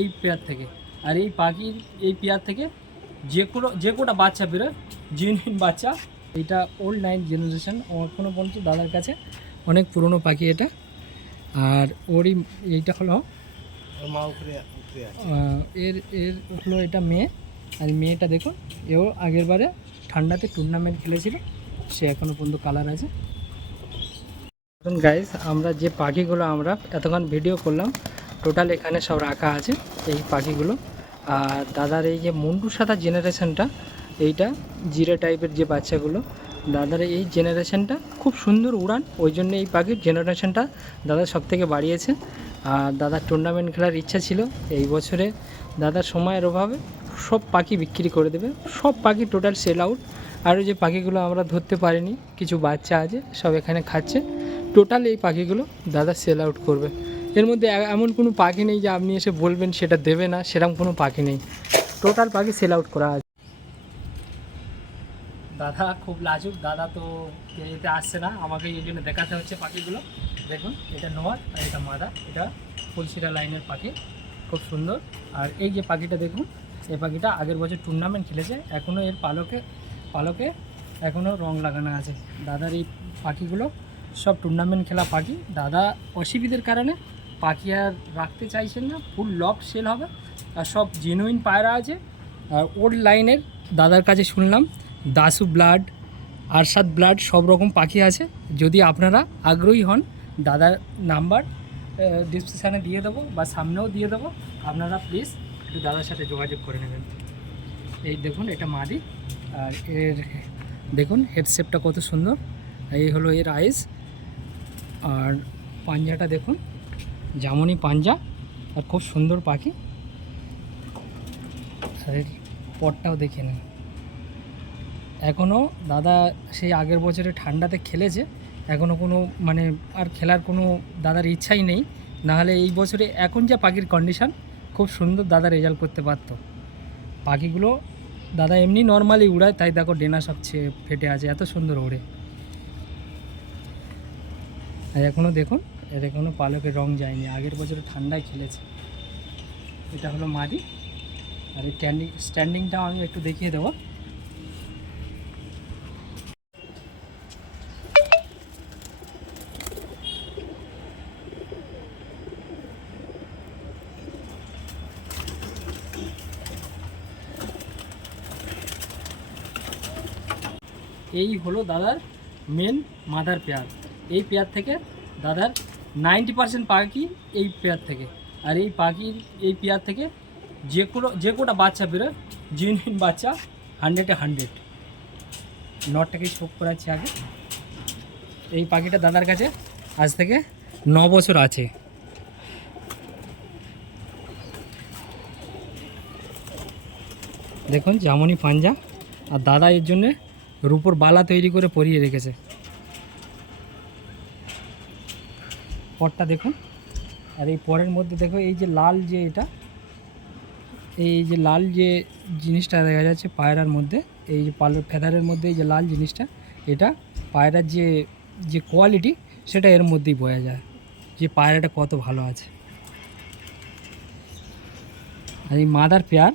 এই পেয়ার থেকে। আর এই পাখির এই পেয়ার থেকে যে কোটা বাচ্চা বেরোয়, জেনুইন বাচ্চা। এটা ওল্ড 9 জেনারেশন, এখনও পর্যন্ত দাদার কাছে অনেক পুরনো পাখি এটা। আর ওরই এইটা হলো এর এর হলো এটা মেয়ে। আর মেয়েটা দেখুন, এও আগের বারে ঠান্ডাতে টুর্নামেন্ট খেলেছিল, সে এখনও পর্যন্ত কালার আছে। এখন গাইস, আমরা যে পাখিগুলো আমরা এতক্ষণ ভিডিও করলাম, টোটাল এখানে সব রাখা আছে এই পাখিগুলো। আর দাদার এই যে মুন্ডু সাদা জেনারেশনটা, এইটা জিরে টাইপের যে বাচ্চাগুলো, দাদার এই জেনারেশনটা খুব সুন্দর উড়ান, ওই জন্য এই পাখির জেনারেশনটা দাদা সব থেকে বাড়িয়েছে। আর দাদার টুর্নামেন্ট খেলার ইচ্ছা ছিল, এই বছরে দাদার সময়ের অভাবে সব পাখি বিক্রি করে দেবে, সব পাখি টোটাল সেল আউট। আরও যে পাখিগুলো আমরা ধরতে পারিনি, কিছু বাচ্চা আছে, সব এখানে খাচ্ছে। টোটাল এই পাখিগুলো দাদা সেল আউট করবে। এর মধ্যে এমন কোনো পাখি নেই যে আপনি এসে বলবেন সেটা দেবে না, সেরকম কোনো পাখি নেই, টোটাল পাখি সেল আউট করা আছে। দাদা খুব লাজুক, দাদা তো এতে আসছে না, আমাকে এই জন্য দেখাতে হচ্ছে পাখিগুলো। দেখুন, এটা নোয়ার আর এটা মাদা, এটা ফুলশিরা লাইনের পাখি, খুব সুন্দর। আর এই যে পাখিটা দেখুন, এই পাখিটা আগের বছর টুর্নামেন্ট খেলেছে, এখনও এর পালকে এখনও রং লাগানো আছে। দাদার এই পাখিগুলো সব টুর্নামেন্ট খেলা পাখি। দাদা অসুবিধার কারণে পাখি আর রাখতে চাইছেন না, ফুল লক সেল হবে। আর সব জেনুইন পায়রা আছে। আর ওল্ড লাইনের দাদার কাছে শুনলাম দাসু ব্লাড, আরশাদ ব্লাড, সব রকম পাখি আছে। যদি আপনারা আগ্রহী হন, দাদার নাম্বার ডিসক্রিপশানে দিয়ে দেবো বা সামনেও দিয়ে দেবো, আপনারা প্লিজ একটু দাদার সাথে যোগাযোগ করে নেবেন। এই দেখুন, এটা মাদি। আর এর দেখুন হেডশেপটা কত সুন্দর, এই হলো এর আইস। আর পাঞ্জাটা দেখুন, জামনি পাঞ্জা, আর খুব সুন্দর পাখি। আর এর পটটাও দেখে নেন। এখনও দাদা সেই আগের বছরে ঠান্ডাতে খেলেছে, এখনও কোনো মানে আর খেলার কোনো দাদার ইচ্ছাই নেই। নাহলে এই বছরে এখন যা পাখির কন্ডিশান, খুব সুন্দর দাদা রেজাল্ট করতে পারত। পাখিগুলো দাদা এমনি নর্মালি উড়ায়, তাই দেখো ডেনা সবচেয়ে ফেটে আছে, এত সুন্দর ওড়ে। আর এখনও দেখুন, এর এখনও পালকের রং যায়নি, আগের বছরে ঠান্ডায় খেলেছে। এটা হলো মাদি। আর এই স্ট্যান্ডিংটাও আমি একটু দেখিয়ে দেবো। এই হলো দাদার মেন মাদার পেয়ার। এই পেয়ার থেকে দাদার 90% পাখি এই পেয়ার থেকে। আর এই পাখির এই পেয়ার থেকে যে কোটা বাচ্চা বেরোয়, জেনুইন বাচ্চা, 100-এ 100। নটটাকে শোক করাচ্ছি আগে। এই পাখিটা দাদার কাছে আজ থেকে 9 বছর আছে। দেখুন জামনি পাঞ্জা, আর দাদা এর জন্যে রূপোর বালা তৈরি করে পরিয়ে রেখেছে। পরটা দেখুন। আর এই পরের মধ্যে দেখো, এই যে লাল যে এটা, এই যে লাল যে জিনিসটা দেখা যাচ্ছে পায়রার মধ্যে, এই যে ফেদারের মধ্যে এই যে লাল জিনিসটা, এটা পায়রার যে কোয়ালিটি, সেটা এর মধ্যেই বোঝা যায় যে পায়রাটা কত ভালো আছে। আর এই মাদার পেয়ার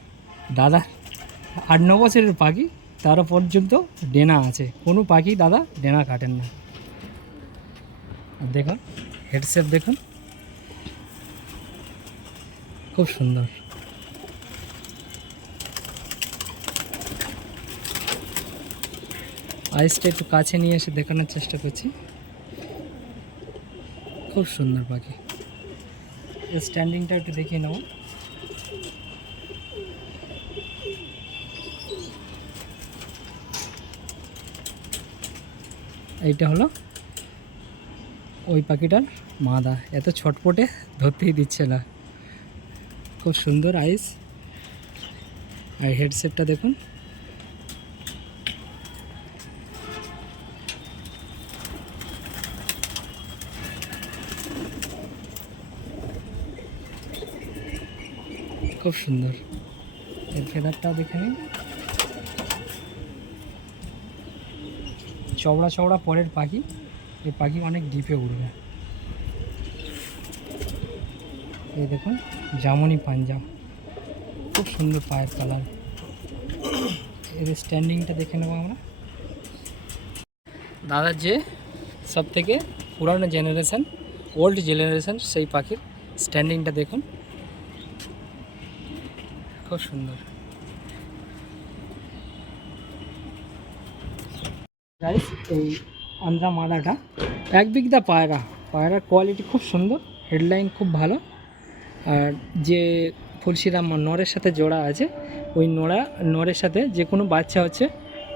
দাদা 8-9 বছরের পাখি, তারও পর্যন্ত ডেনা আছে, কোনো পাখি দাদা ডেনা কাটেন না। দেখুন হেডশেপ দেখুন, খুব সুন্দর। আইসটা একটু কাছে নিয়ে এসে দেখানোর চেষ্টা করছি, খুব সুন্দর পাখি। স্ট্যান্ডিংটা একটু দেখিয়ে নেব। এইটা হলো ওই পাখিটার মাদা, এত ছটপটে ধরতেই দিচ্ছে না, খুব সুন্দর আইস। আর হেডসেটটা দেখুন, খুব সুন্দর। এর ফেদারটাও দেখে নিন, চওড়া চওড়া পরের পাখি, এই পাখি অনেক ডিপে উঠবে। এই দেখুন জামনি পাঞ্জা, খুব সুন্দর পায়ের কালার। এর স্ট্যান্ডিংটা দেখে নেবো আমরা। দাদার যে সব থেকে পুরানো জেনারেশান, ওল্ড জেনারেশান, সেই পাখির স্ট্যান্ডিংটা দেখুন, খুব সুন্দর। গাইস এই আন্দ্রা মাদাটা এক বিঘা পায়রার কোয়ালিটি খুব সুন্দর, হেডলাইন খুব ভালো। আর যে ফুলশিরা নরের সাথে জোড়া আছে, ওই নরের সাথে যে কোনো বাচ্চা হচ্ছে,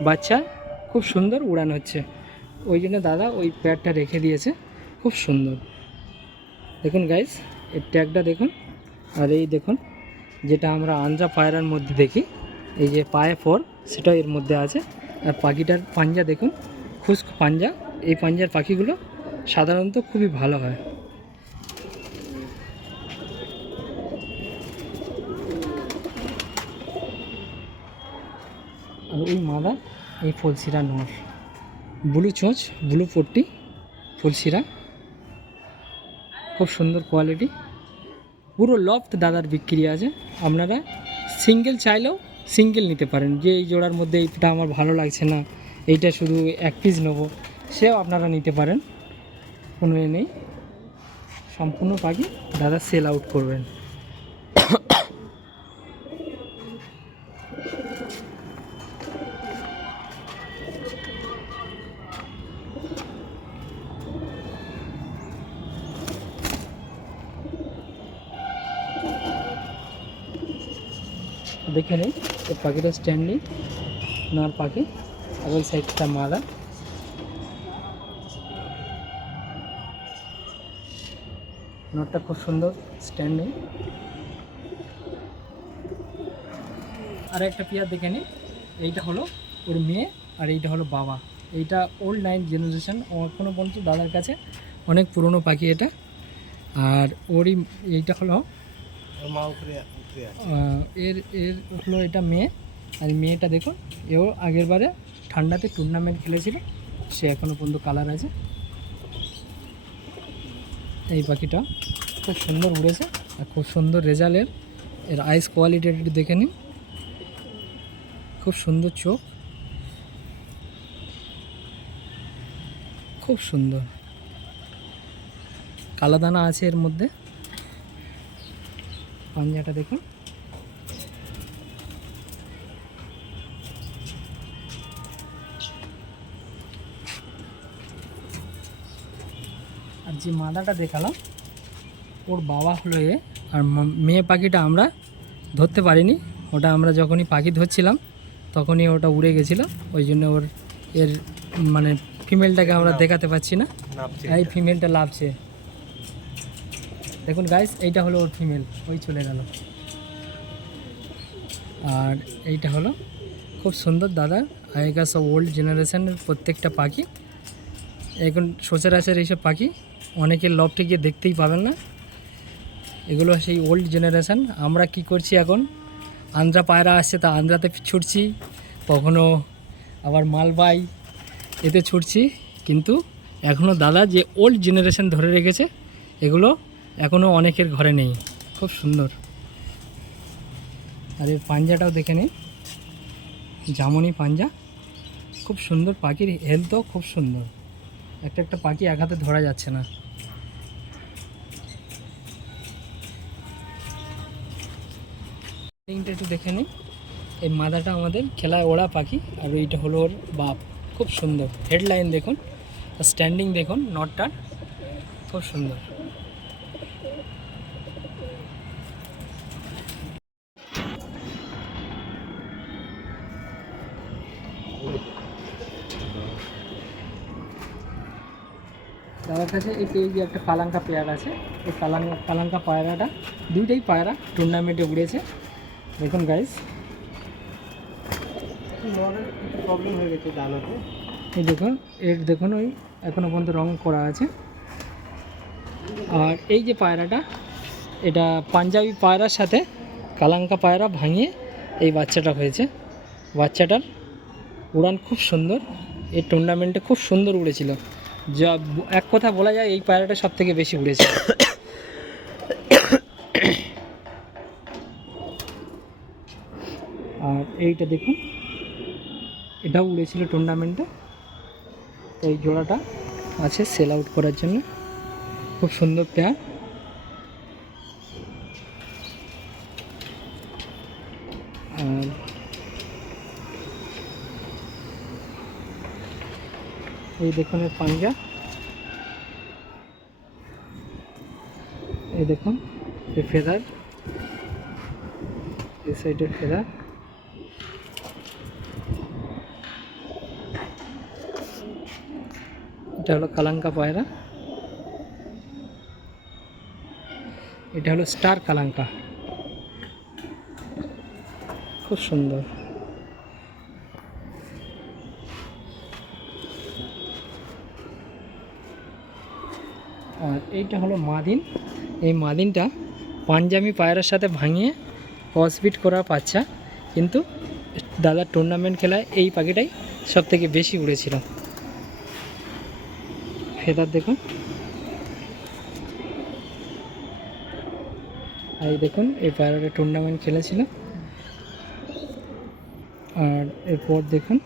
বাচ্চা খুব সুন্দর উড়ান হচ্ছে, ওই জন্য দাদা ওই প্যাডটা রেখে দিয়েছে, খুব সুন্দর। দেখুন গাইস এর ট্যাগটা দেখুন। আর এই দেখুন যেটা আমরা আন্দ্রা পায়রার মধ্যে দেখি, এই যে পায়ে ফোর, সেটা এর মধ্যে আছে। আর পাখিটার পাঞ্জা দেখুন, খুস্ক পাঞ্জা। এই পাঞ্জার পাখিগুলো সাধারণত খুবই ভালো হয়। আর ওই মাদা এই ফুলশিরা নর, ব্লু চোঁচ, ব্লু পট্টি, ফুলশিরা, খুব সুন্দর কোয়ালিটি। পুরো লফট দাদার বিক্রি আছে, আপনারা সিঙ্গেল চাইলেও সিঙ্গেল নিতে পারেন। যে এই জোড়ার মধ্যে এইটা আমার ভালো লাগছে না, এইটা শুধু এক পিস নেবো, সেও আপনারা নিতে পারেন, কোনো এ নেই। সম্পূর্ণ পাখি দাদা সেল আউট করবেন। দেখে নিন এই পাখিটা স্ট্যান্ডিং নর পাখি, আর ওই সাইডটা মাদা। নরটা খুব সুন্দর স্ট্যান্ডিং। আর একটা পেয়ার দেখে নিন, এইটা হলো ওর মেয়ে আর এইটা হলো বাবা। এইটা ওল্ড 9 জেনারেশন, এখনও পর্যন্ত দাদার কাছে অনেক পুরনো পাখি এটা। আর ওরই এইটা হলো এর এর হলো এটা মেয়ে। আর মেয়েটা দেখুন, এও আগের বারে ঠান্ডাতে টুর্নামেন্ট খেলেছিল, সে এখনও পর্যন্ত কালার আছে। এই পাখিটা খুব সুন্দর উড়েছে আর খুব সুন্দর রেজাল্টের। এর আইস কোয়ালিটি একটু দেখে নিন, খুব সুন্দর চোখ, খুব সুন্দর কালো দানা আছে এর মধ্যে। পাঞ্জাটা দেখুন, আর যে মাদাটা দেখালাম ওর বাবা হলো এ। আর মেয়ে পাখিটা আমরা ধরতে পারিনি, ওটা আমরা যখনই পাখি ধরছিলাম তখনই ওটা উড়ে গেছিলো, ওই জন্য ওর এর মানে ফিমেলটাকে আমরা দেখাতে পাচ্ছি না। এই ফিমেলটা লাভছে দেখুন গাইস, এইটা হলো ওর ফিমেল, ওই চলে গেল। আর এইটা হলো খুব সুন্দর দাদার আগেকার সব ওল্ড জেনারেশনের প্রত্যেকটা পাখি। এখন সচরাচর এইসব পাখি অনেকের লফটে গিয়ে দেখতেই পাবেন না, এগুলো সেই ওল্ড জেনারেশান। আমরা কি করছি এখন, আন্দ্রা পায়রা আসছে তা আন্দ্রাতে ছুটছি, কখনো আবার মালবাই এতে ছুটছি, কিন্তু এখনও দাদা যে ওল্ড জেনারেশান ধরে রেখেছে এগুলো এখনও অনেকের ঘরে নেই। খুব সুন্দর। আর এর পাঞ্জাটাও দেখে নিন, জামনি পাঞ্জা, খুব সুন্দর। পাখির হেলথও খুব সুন্দর, একটা একটা পাখি এক হাতে ধরা যাচ্ছে না। একটু দেখে নিন, এই মাদাটা আমাদের খেলায় ওড়া পাখি, আর এইটা হলো ওর বাপ। খুব সুন্দর হেডলাইন দেখুন, স্ট্যান্ডিং দেখুন, নটটার খুব সুন্দর। দাদার কাছে এই যে একটা কালাঙ্কা পেয়ার আছে, এই কালাঙ্কা পায়রাটা, দুইটাই পায়রা টুর্নামেন্টে উড়েছে। দেখুন গাইস, প্রবলেম হয়ে গেছে ডানাতে, এই দেখুন এর দেখুন ওই এখনও পর্যন্ত রং করা আছে। আর এই যে পায়রাটা, এটা পাঞ্জাবি পায়রার সাথে কালাঙ্কা পায়রা ভাঙিয়ে এই বাচ্চাটা হয়েছে। বাচ্চাটার উড়ান খুব সুন্দর, এই টুর্নামেন্টে খুব সুন্দর উড়েছিল। যা এক কথা বলা যায়, এই পায়রাটা সব থেকে বেশি উড়েছে। আর এইটা দেখুন, এটাও উড়েছিল টুর্নামেন্টে। তো এই জোড়াটা আছে সেল আউট করার জন্য, খুব সুন্দর পেয়ার। আর এই দেখুন এর পাঞ্জা, এই দেখুন এই ফেদার, এই সাইডের ফেদার। এটা হলো কালাঙ্কা পায়রা, এটা হলো স্টার কালাঙ্কা, খুব সুন্দর। আর এইটা হলো মাদিন। এই মাদিনটা পাঞ্জাবি পায়রার সাথে ভাঙিয়ে ক্রসবিট করা বাচ্চা, কিন্তু দাদার টুর্নামেন্ট খেলায় এই পাখিটাই সব থেকে বেশি উড়েছিল। ফেদার দেখুন, এই দেখুন এই পায়রাটা টুর্নামেন্ট খেলেছিল। আর এরপর দেখুন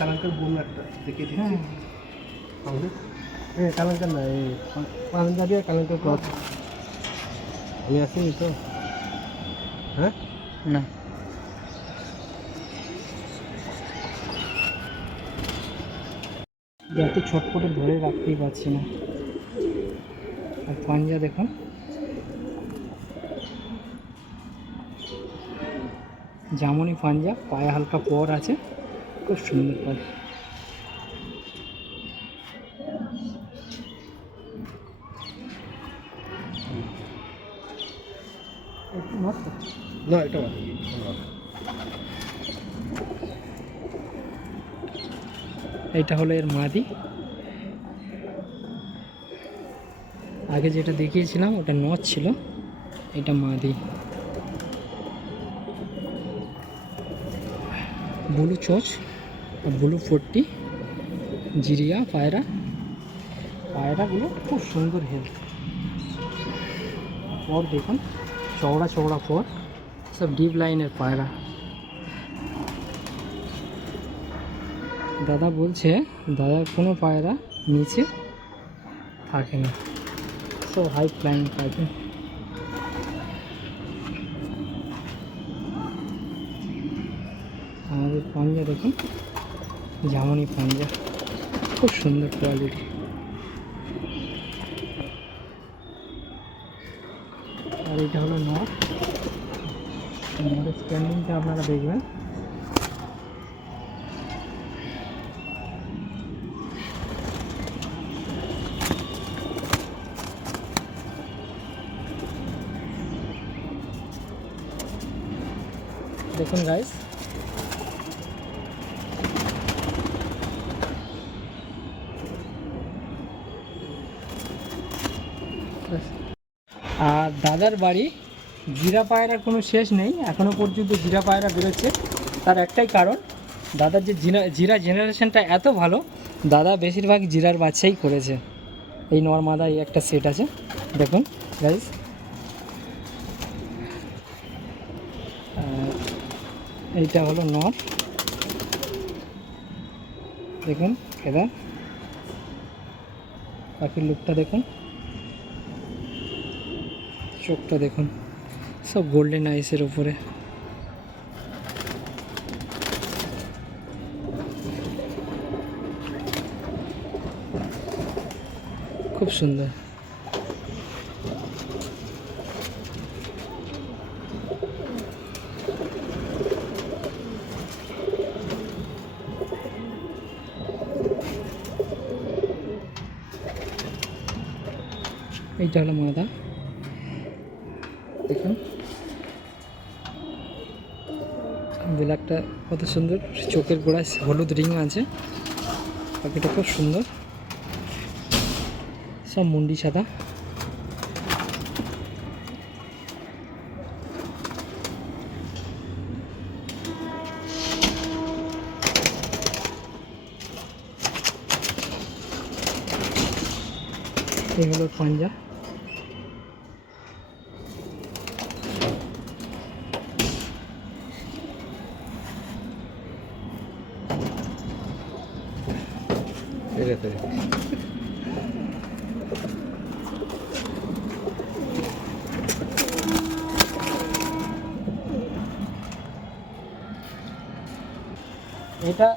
কালাঙ্কার বোন একটা দেখে দিচ্ছি। হ্যাঁ কালাঙ্কার না, এই পাঞ্জাবি আর কালাঙ্কার ক্রস। আমি আসিনি তো, হ্যাঁ না, এত ছটপটে ধরে রাখতেই পারছি না। আর পাঞ্জা দেখুন, জামনি পাঞ্জা, পায়ে হালকা পর আছে, খুব সুন্দর পাখি। না এটা এইটা হলো এর মাদি। আগে যেটা দেখিয়েছিলাম ওটা নচ ছিল, এটা মাদি। ব্লু চোচ আর ব্লু ফোর্টি জিরিয়া পায়রা। পায়রাগুলো খুব সুন্দর হেলথ। পর দেখুন চওড়া চওড়া পর, সব ডিপ লাইনের পায়রা। দাদা বলছে দাদার কোনো পায়রা নিচে থাকে না, সব হাই ফ্লাইং পাখি। আমাদের পাঞ্জা দেখুন, জামনি পাঞ্জা, খুব সুন্দর কোয়ালিটি। আর এটা হলো নট, নটের স্ট্যান্ডিংটা আপনারা দেখবেন। দেখুন গাইস, আর দাদার বাড়ি জিরা পায়রার কোনো শেষ নেই, এখনও পর্যন্ত জিরা পায়রা বেরোচ্ছে। তার একটাই কারণ, দাদার যে জিরা জেনারেশনটা এত ভালো, দাদা বেশিরভাগ জিরার বাচ্চাই করেছে। এই নর্মাদা এই একটা সেট আছে, দেখুন গাইস। এইটা হলো নর, দেখুন ফেদার, পাখির লুকটা দেখুন, চোখটা দেখুন, সব গোল্ডেন আইসের উপরে। খুব সুন্দর। এইটা হলো মাদা, দেখুন ব্ল্যাকটা কত সুন্দর, চোখের গোড়ায় হলুদ রিং আছে, পাখিটা খুব সুন্দর, সব মুন্ডি সাদা। এই হলো পাঞ্জা। ঠিক আছে। এটা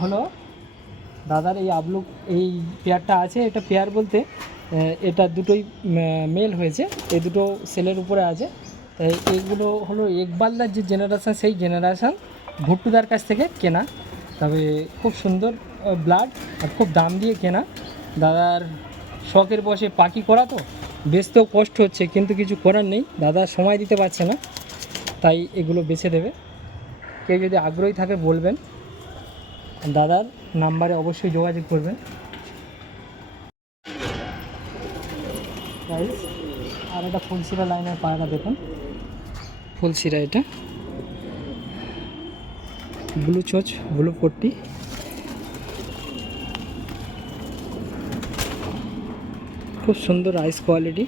হলো দাদার এই আবলুক এই পেয়ারটা আছে। এটা পেয়ার বলতে এটা দুটোই মেল হয়েছে, এই দুটো সেলের উপরে আছে। তাই এইগুলো হলো ইকবালদার যে জেনারেশান, সেই জেনারেশান ভুট্টুদার কাছ থেকে কেনা। তবে খুব সুন্দর ব্লাড আর খুব দাম দিয়ে কেনা। দাদার শখের বসে পাখি করা তো বেচতেও কষ্ট হচ্ছে, কিন্তু কিছু করার নেই, দাদা সময় দিতে পারছে না, তাই এগুলো বেছে দেবে। কেউ যদি আগ্রহী থাকে বলবেন, দাদার নাম্বারে অবশ্যই যোগাযোগ করবেন। আর একটা ফুলশিরা লাইনের পায়রা দেখুন, ফুলশিরা, এটা ব্লু চোচ, ব্লু পট্টি, খুব সুন্দর আইস কোয়ালিটি।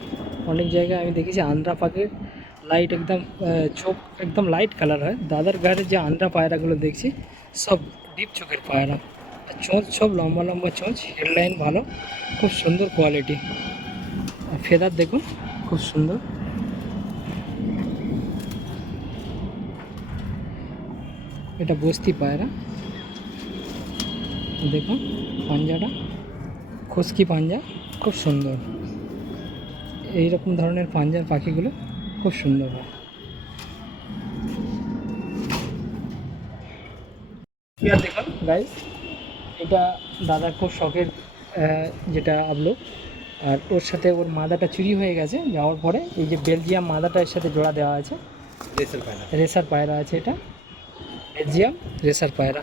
অনেক জায়গায় আমি দেখেছি আন্ধ্রা পাখির লাইট একদম চোখ একদম লাইট কালার হয়। দাদার ঘরে যে আন্ধ্রা পায়রাগুলো দেখছি সব ডিপ চোখের পায়রা, চোঁচ সব লম্বা লম্বা চোঁচ, হেডলাইন ভালো, খুব সুন্দর কোয়ালিটি। ফেদার দেখুন খুব সুন্দর। এটা বস্তি পায়রা, দেখুন পাঞ্জাটা খুশকি পাঞ্জা, খুব সুন্দর। এই রকম ধরনের পাঞ্জার পাখিগুলো খুব সুন্দর হয়। দেখুন গাইস, এটা দাদার খুব শখের যেটা আবলো, আর ওর সাথে ওর মাদাটা চুরি হয়ে গেছে, যাওয়ার পরে এই যে বেলজিয়াম মাদাটা এর সাথে জোড়া দেওয়া আছে। রেসার পায়রা আছে, এটা বেলজিয়াম রেসার পায়রা।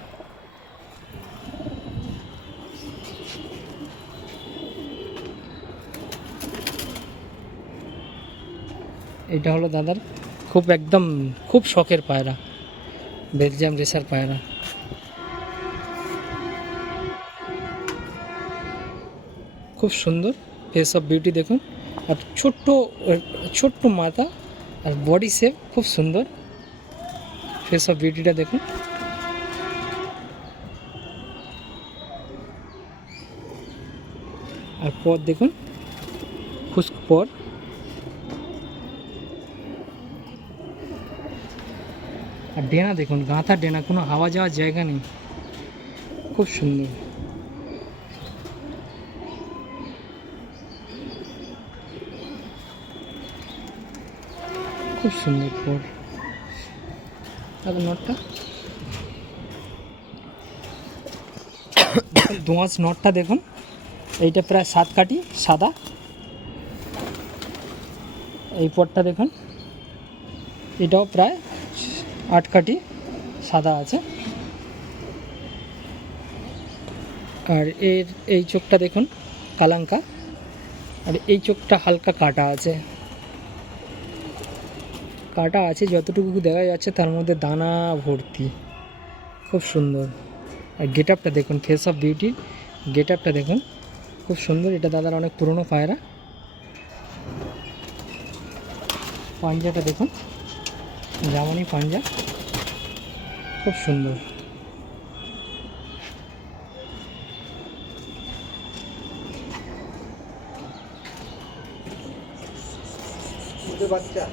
এটা হলো দাদার খুব একদম খুব শখের পায়রা, বেলজিয়াম রেসার পায়রা। খুব সুন্দর ফেস অফ বিউটি দেখুন, আর ছোট্ট ছোট্ট মাথা আর বডি শেপ খুব সুন্দর। ফেস অফ বিউটিটা দেখুন। আর পর দেখুন, খুশক পর, আর ডেনা দেখুন, গাঁথা ডেনা, কোনো হাওয়া যাওয়ার জায়গা নেই, খুব সুন্দর। খুব সুন্দর পর। তাহলে নটটা দোঁয়াশ নটটা দেখুন, এইটা প্রায় 7 কাঠি সাদা। এই পরটা দেখুন, এটাও প্রায় 8 কাঠি সাদা আছে। আর এর এই চোখটা দেখুন কালাঙ্কা, আর এই চোখটা হালকা কাটা আছে, কাটা আছে যতটুকু দেখা যাচ্ছে, তার মধ্যে দানা ভর্তি, খুব সুন্দর। আর গেট আপটা দেখুন, ফেস অফ বিউটি গেট আপটা দেখুন, খুব সুন্দর। এটা দাদার অনেক পুরনো পায়রা। পাঞ্জাটা দেখুন, জামানি পাঞ্জা, খুব সুন্দর। বাচ্চা